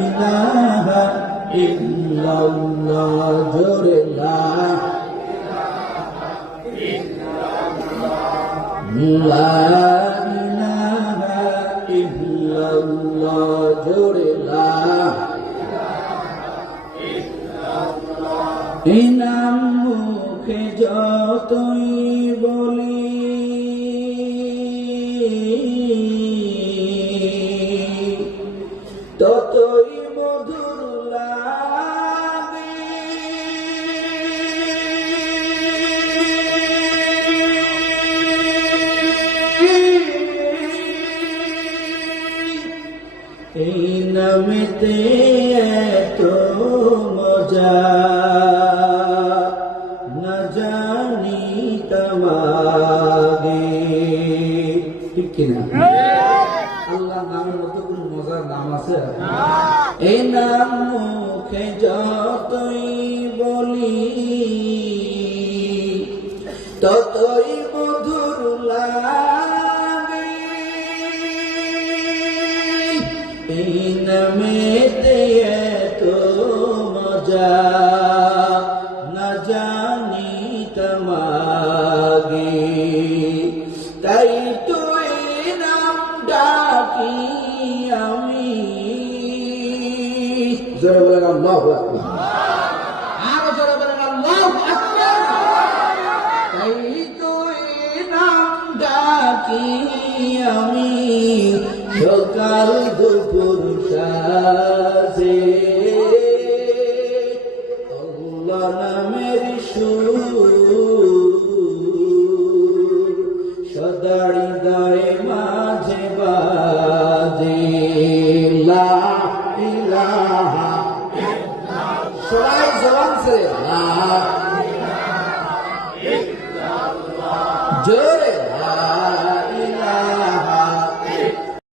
ইলাহা ইল্লাল্লাহ জোরে লা ইলাহা ইল্লাল্লাহ জোরে লা এই নাম মুখে যতই বলি ততই মধুর লাগে এই নামেতে এত মজা না জানি তামাগে ঠিক কিনা আল্লাহ নামের মতো কোন মজার নাম আছে? এই নাম মুখে যতই বলি ততই মধুর লাগে এই নামেতে এত মজা না জানি তামাগে তাই তো ডাকি আমি জোরে বলেন আল্লাহু আকবার আরো জোরে বলেন আল্লাহু আকবার তাই তো নাম ডাকি আমি সকাল দুপুর সাজে আল্লাহ নামের সুর সদা হৃদয়ে মাঝে বাজে লা ইলাহা সবাই জবান से লা ইলাহা ইল্লাল্লাহ জোরে লা